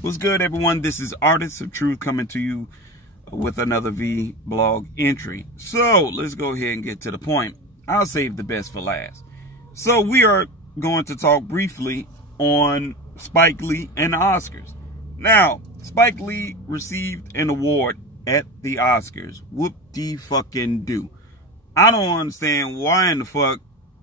What's good, everyone? This is Artists of Truth coming to you with another vlog entry. So let's go ahead and get to the point. I'll save the best for last. So we are going to talk briefly on Spike Lee and the Oscars. Now, Spike Lee received an award at the Oscars. Whoop-de-fucking-do. I don't understand why in the fuck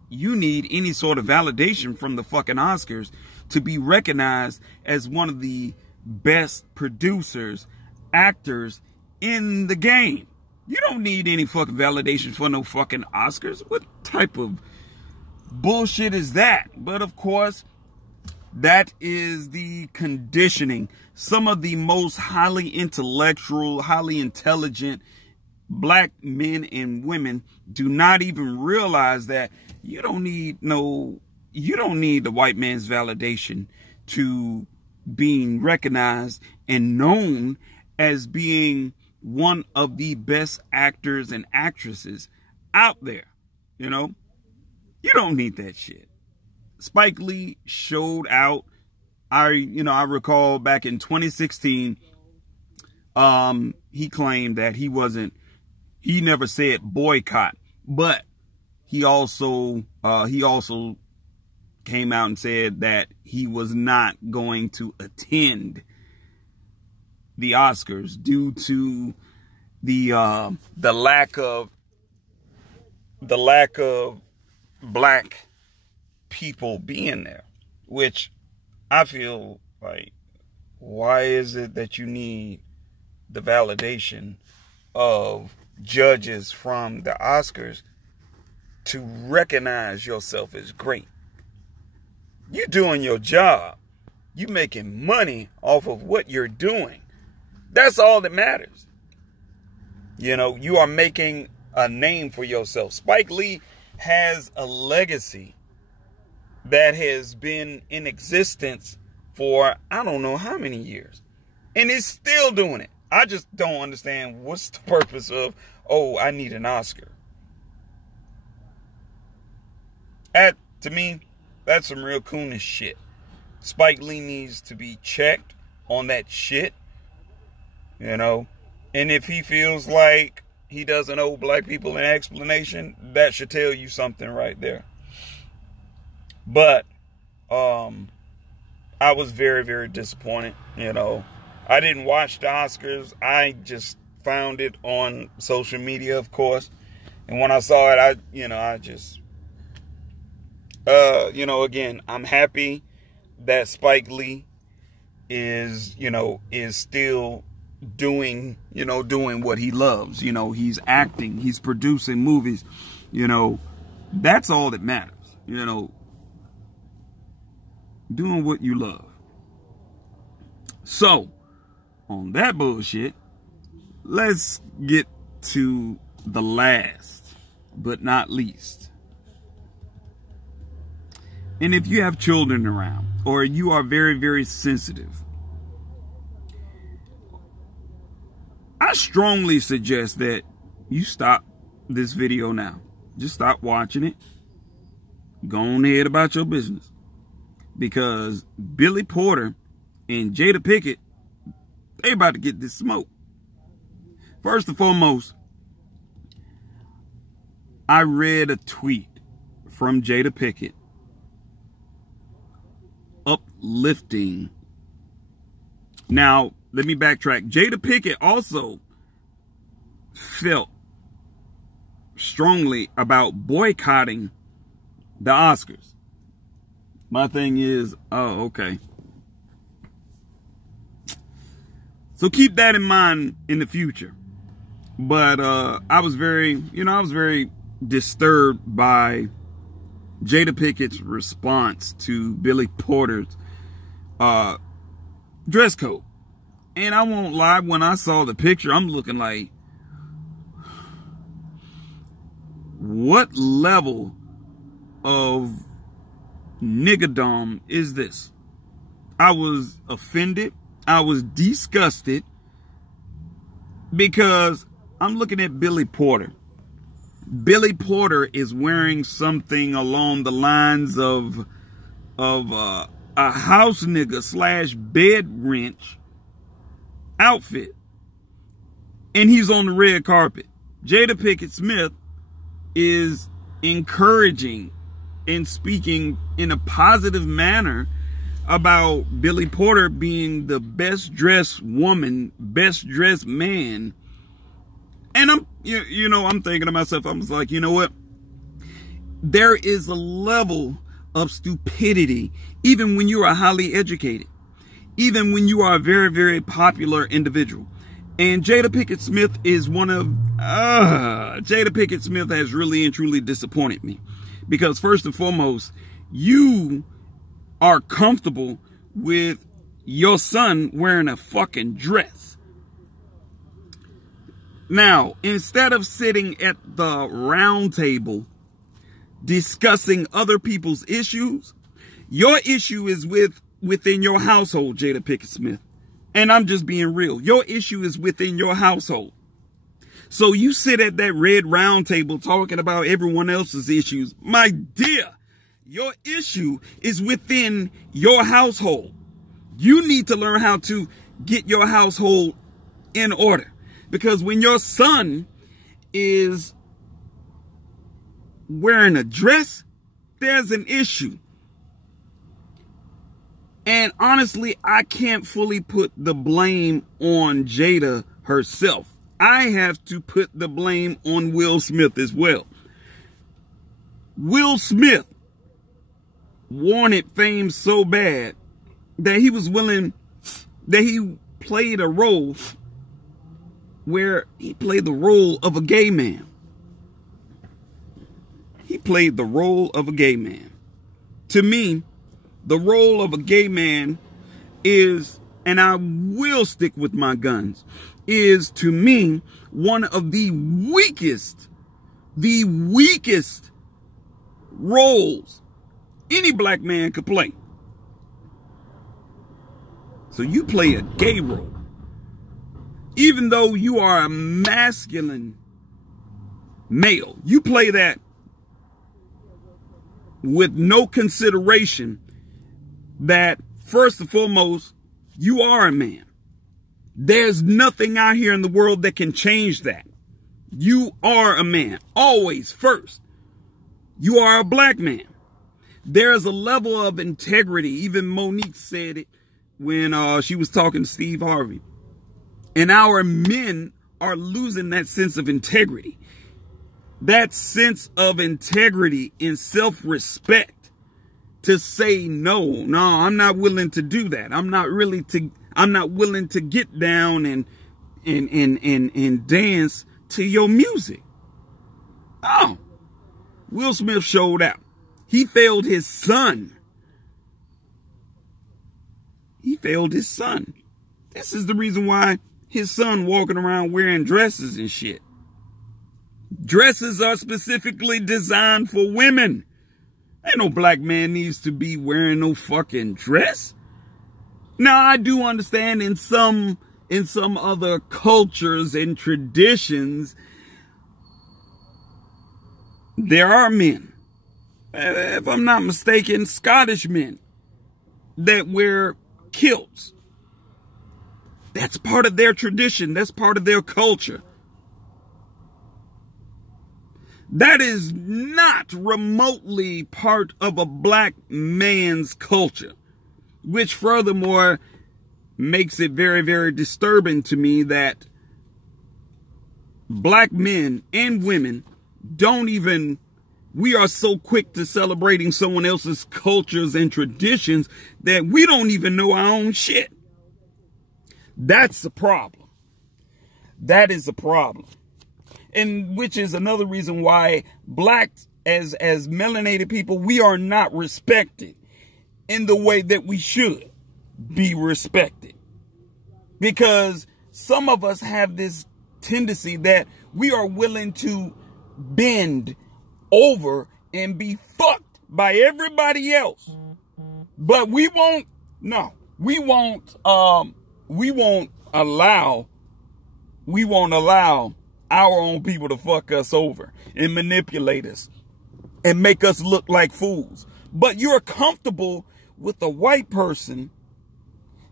you need any sort of validation from the fucking Oscars to be recognized as one of the best producers, actors in the game. You don't need any fucking validation for no fucking Oscars. What type of bullshit is that? But of course, that is the conditioning. Some of the most highly intellectual, highly intelligent black men and women do not even realize that you don't need the white man's validation to being recognized and known as being one of the best actors and actresses out there. You know, you don't need that shit. Spike Lee showed out. I recall back in 2016, he claimed that he never said boycott, but he also came out and said that he was not going to attend the Oscars due to the lack of black people being there, which I feel like, why is it that you need the validation of judges from the Oscars to recognize yourself as great? You're doing your job. You're making money off of what you're doing. That's all that matters. You know, you are making a name for yourself. Spike Lee has a legacy that has been in existence for I don't know how many years. And is still doing it. I just don't understand what's the purpose of, oh, I need an Oscar. To me, that's some real coonish shit. Spike Lee needs to be checked on that shit, you know. And if he feels like he doesn't owe black people an explanation, that should tell you something right there. But I was very, very disappointed, you know. I didn't watch the Oscars. I just found it on social media, of course. And when I saw it, again, I'm happy that Spike Lee is still doing what he loves. You know, he's acting, he's producing movies. You know, that's all that matters. You know, doing what you love. So, on that bullshit, let's get to the last but not least. And if you have children around, or you are very, very sensitive, I strongly suggest that you stop this video now. Just stop watching it. Go on ahead about your business. Because Billy Porter and Jada Pinkett, they about to get this smoke. First and foremost, I read a tweet from Jada Pinkett uplifting. Now, let me backtrack. Jada Pinkett also felt strongly about boycotting the Oscars. My thing is, oh, okay. So keep that in mind in the future. But I was very disturbed by Jada Pinkett's response to Billy Porter's dress code. And I won't lie, when I saw the picture, I'm looking like, what level of niggadom is this? I was offended. I was disgusted because I'm looking at Billy Porter. Billy Porter is wearing something along the lines of a house nigga / bed wrench outfit. And he's on the red carpet. Jada Pinkett Smith is encouraging and speaking in a positive manner about Billy Porter being the best dressed woman, best dressed man. And I'm thinking to myself, I was like, you know what? There is a level of stupidity, even when you are highly educated, even when you are a very, very popular individual. And Jada Pinkett Smith is one of, Jada Pinkett Smith has really and truly disappointed me. Because first and foremost, you are comfortable with your son wearing a fucking dress. Now, instead of sitting at the round table discussing other people's issues, your issue is within your household, Jada Pinkett Smith. And I'm just being real. Your issue is within your household. So you sit at that red round table talking about everyone else's issues. My dear, your issue is within your household. You need to learn how to get your household in order. Because when your son is wearing a dress, there's an issue. And honestly, I can't fully put the blame on Jada herself. I have to put the blame on Will Smith as well. Will Smith wanted fame so bad that he was willing, that he played a role where he played the role of a gay man. He played the role of a gay man. To me, the role of a gay man is, and I will stick with my guns, is to me one of the weakest roles any black man could play. So you play a gay role. Even though you are a masculine male, you play that with no consideration that, first and foremost, you are a man. There's nothing out here in the world that can change that. You are a man, always first. You are a black man. There's a level of integrity. Even Monique said it when she was talking to Steve Harvey. And our men are losing that sense of integrity. That sense of integrity and self-respect. To say no, I'm not willing to do that. I'm not willing to get down and dance to your music. Oh, Will Smith showed out. He failed his son. He failed his son. This is the reason why his son walking around wearing dresses and shit. Dresses are specifically designed for women. Ain't no black man needs to be wearing no fucking dress. Now, I do understand in some other cultures and traditions, there are men, if I'm not mistaken, Scottish men that wear kilts. That's part of their tradition. That's part of their culture. That is not remotely part of a black man's culture, which furthermore makes it very, very disturbing to me that black men and women we are so quick to celebrating someone else's cultures and traditions that we don't even know our own shit. That's the problem. That is a problem. And which is another reason why blacks, as melanated people, we are not respected in the way that we should be respected. Because some of us have this tendency that we are willing to bend over and be fucked by everybody else. But we won't allow our own people to fuck us over and manipulate us and make us look like fools. But you're comfortable with a white person,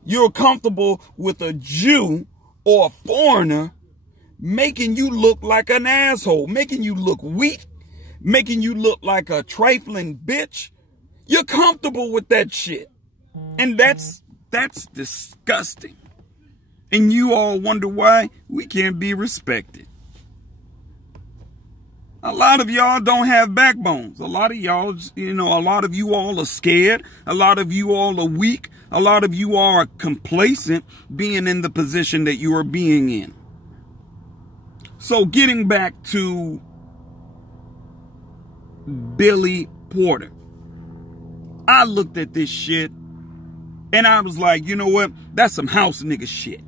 you're comfortable with a Jew or a foreigner making you look like an asshole, making you look weak, making you look like a trifling bitch. You're comfortable with that shit. And that's disgusting. And you all wonder why we can't be respected. A lot of y'all don't have backbones. A lot of y'all, a lot of you all are scared. A lot of you all are weak. A lot of you all are complacent being in the position that you are being in. So getting back to Billy Porter. I looked at this shit and I was like, you know what? That's some house nigga shit.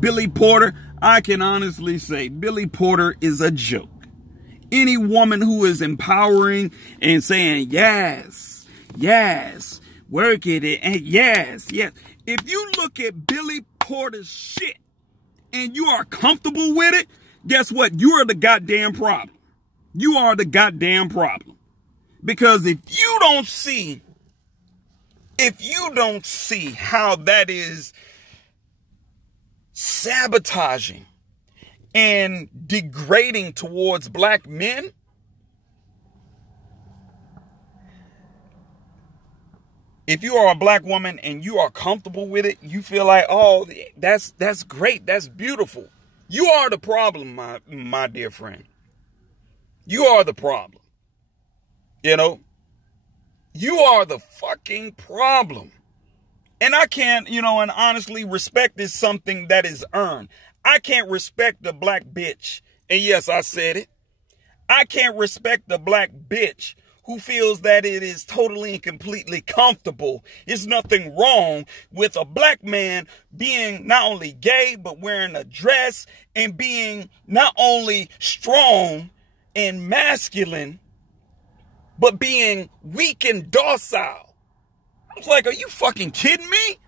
Billy Porter, I can honestly say Billy Porter is a joke. Any woman who is empowering and saying, yes, yes, work it, and yes, yes. If you look at Billy Porter's shit and you are comfortable with it, guess what? You are the goddamn problem. You are the goddamn problem. Because if you don't see how that is sabotaging and degrading towards black men, if you are a black woman and you are comfortable with it, you feel like, oh, that's great, that's beautiful. You are the problem, my dear friend. You are the problem. You are the fucking problem. And I can't, and honestly, respect is something that is earned. I can't respect the black bitch. And yes, I said it. I can't respect the black bitch who feels that it is totally and completely comfortable. There's nothing wrong with a black man being not only gay, but wearing a dress and being not only strong and masculine, but being weak and docile. I was like, are you fucking kidding me?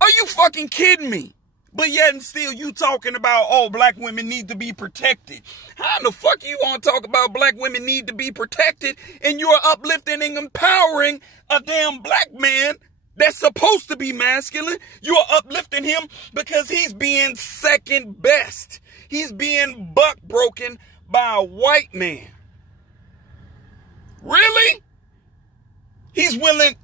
Are you fucking kidding me? But yet and still you talking about, oh, black women need to be protected. How in the fuck you want to talk about black women need to be protected and you're uplifting and empowering a damn black man that's supposed to be masculine? You're uplifting him because he's being second best. He's being buck broken by a white man. Really? He's willing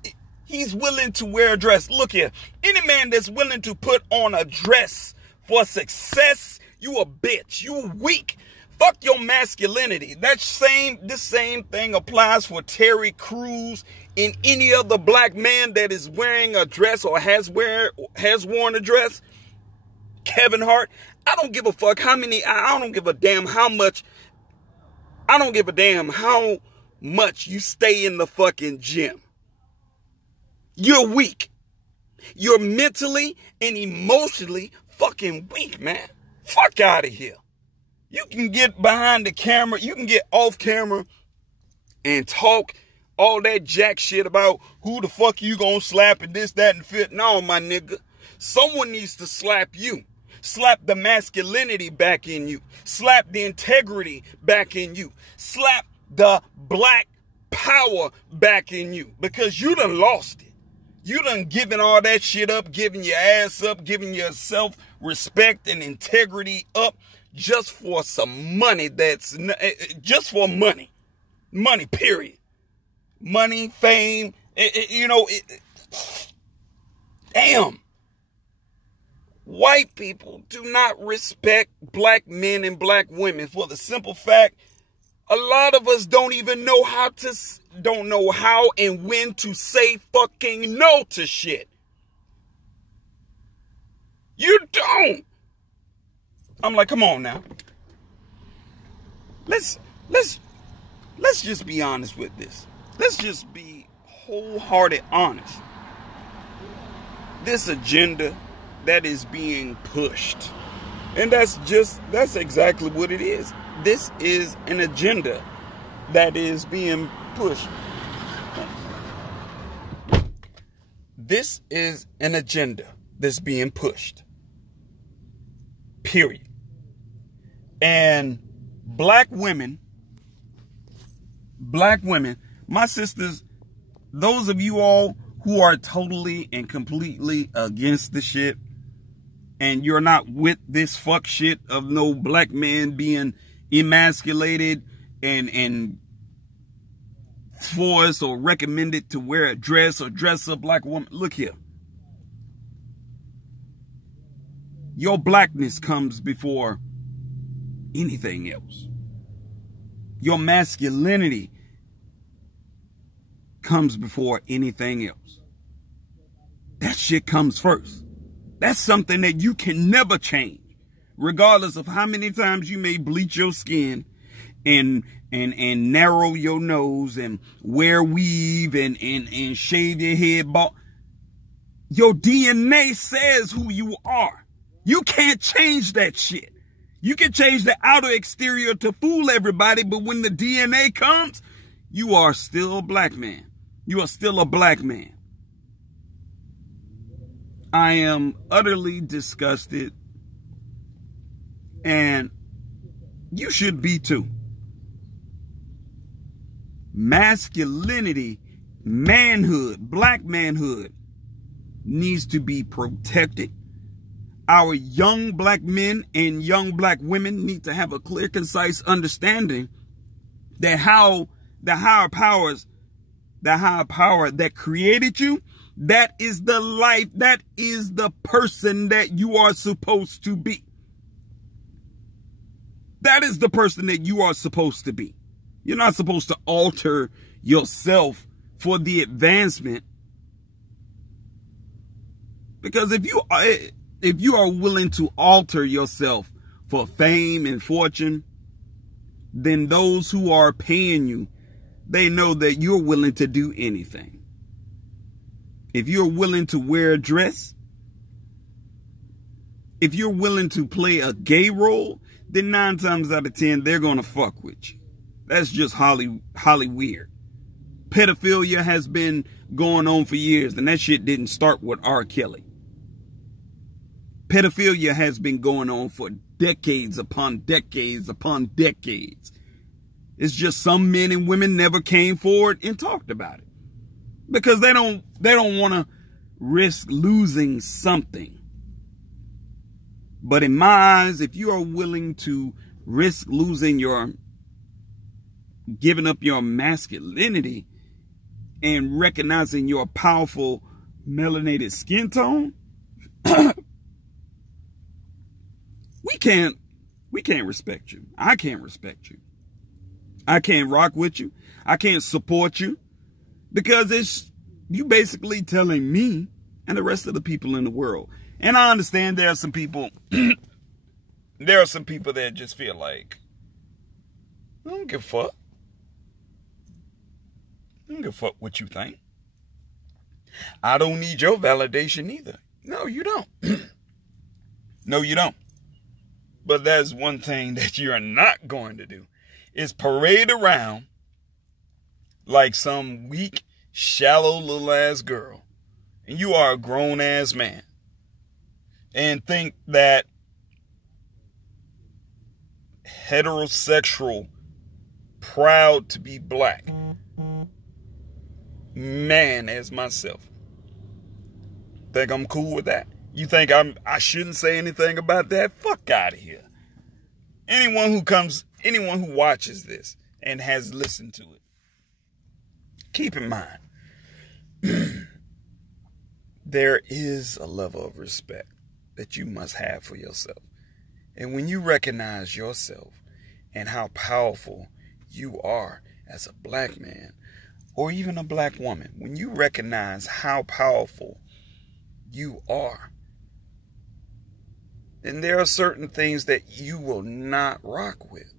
to wear a dress. Look here. Any man that's willing to put on a dress for success, you a bitch. You weak. Fuck your masculinity. This same thing applies for Terry Crews and any other black man that is wearing a dress or has worn a dress. Kevin Hart. I don't give a fuck how many. I don't give a damn how much. I don't give a damn how much you stay in the fucking gym. You're weak. You're mentally and emotionally fucking weak, man. Fuck out of here. You can get behind the camera. You can get off camera and talk all that jack shit about who the fuck you gonna slap and this, that, and fit. No, my nigga. Someone needs to slap you. Slap the masculinity back in you. Slap the integrity back in you. Slap the black power back in you. Because you done lost it. You done given all that shit up, giving your ass up, giving your self-respect and integrity up just for some money just for money. Money, period. Money, fame, damn. White people do not respect black men and black women for the simple fact a lot of us don't even know how and when to say fucking no to shit. You don't. I'm like, come on now. Let's just be honest with this. Let's just be wholehearted honest. This agenda that is being pushed. And that's exactly what it is. This is an agenda that is being pushed. This is an agenda that's being pushed. Period. And black women, my sisters, those of you all who are totally and completely against the shit, and you're not with this fuck shit of no black man being emasculated and forced or recommended to wear a dress or dress up like a woman. Look here. Your blackness comes before anything else. Your masculinity comes before anything else. That shit comes first. That's something that you can never change, regardless of how many times you may bleach your skin and narrow your nose and wear weave and shave your head bald. Your DNA says who you are. You can't change that shit. You can change the outer exterior to fool everybody, but when the DNA comes, you are still a black man. You are still a black man. I am utterly disgusted, and you should be too. Masculinity, manhood, black manhood needs to be protected. Our young black men and young black women need to have a clear, concise understanding that the higher power that created you, that is the life, that is the person that you are supposed to be. That is the person that you are supposed to be. You're not supposed to alter yourself for the advancement. Because if you are willing to alter yourself for fame and fortune, then those who are paying you, they know that you're willing to do anything. If you're willing to wear a dress, if you're willing to play a gay role, then 9 times out of 10, they're going to fuck with you. That's just holly weird. Pedophilia has been going on for years, and that shit didn't start with R. Kelly. Pedophilia has been going on for decades upon decades upon decades. It's just some men and women never came forward and talked about it. Because they don't want to risk losing something. But in my eyes, if you are willing to risk losing giving up your masculinity and recognizing your powerful melanated skin tone, we can't respect you. I can't respect you. I can't rock with you. I can't support you. Because it's you basically telling me and the rest of the people in the world. And I understand there are some people that just feel like, I don't give a fuck. I don't give a fuck what you think. I don't need your validation either. No, you don't. No, you don't. But that's one thing that you're not going to do is parade around like some weak, shallow little ass girl. And you are a grown ass man. And think that heterosexual, proud to be black man as myself, think I'm cool with that? You think I shouldn't say anything about that? Fuck out of here. Anyone who watches this and has listened to it, keep in mind, there is a level of respect that you must have for yourself. And when you recognize yourself and how powerful you are as a black man or even a black woman, when you recognize how powerful you are, then there are certain things that you will not rock with.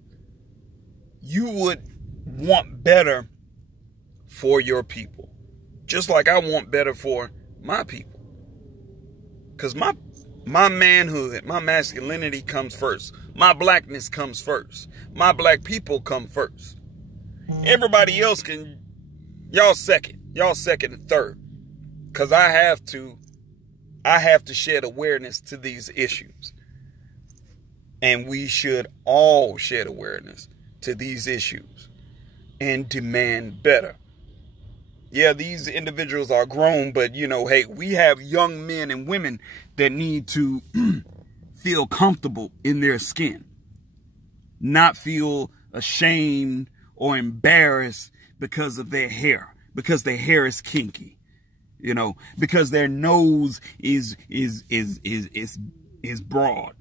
You would want better for your people, just like I want better for my people. Because my manhood, my masculinity comes first. My blackness comes first. My black people come first. Everybody else y'all second and third. Because I have to shed awareness to these issues. And we should all shed awareness to these issues and demand better. Yeah, these individuals are grown, but you know, hey, we have young men and women that need to feel comfortable in their skin, not feel ashamed or embarrassed because of their hair, because their hair is kinky, you know, because their nose is broad,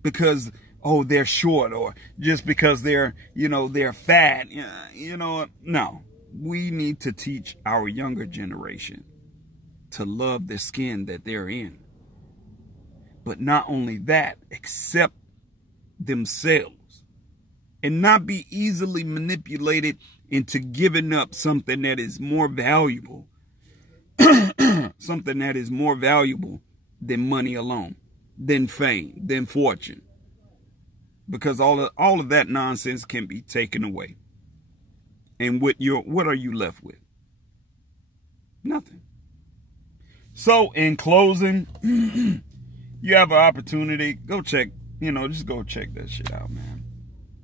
because, oh, they're short, or just because they're, you know, they're fat. You know, no, we need to teach our younger generation to love the skin that they're in. But not only that, accept themselves and not be easily manipulated into giving up something that is more valuable, something that is more valuable than money alone, than fame, than fortune. Because all of that nonsense can be taken away. And what are you left with? Nothing. So in closing, you have an opportunity, go check, you know, just go check that shit out, man.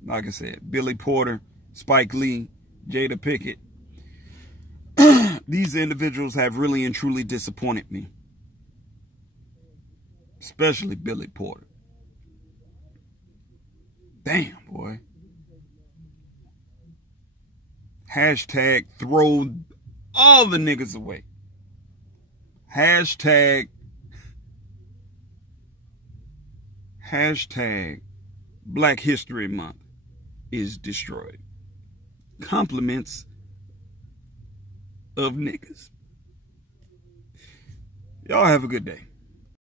Like I said, Billy Porter, Spike Lee, Jada Pinkett. These individuals have really and truly disappointed me. Especially Billy Porter. Damn, boy. Hashtag throw all the niggas away. Hashtag Black History Month is destroyed. Compliments of niggas. Y'all have a good day.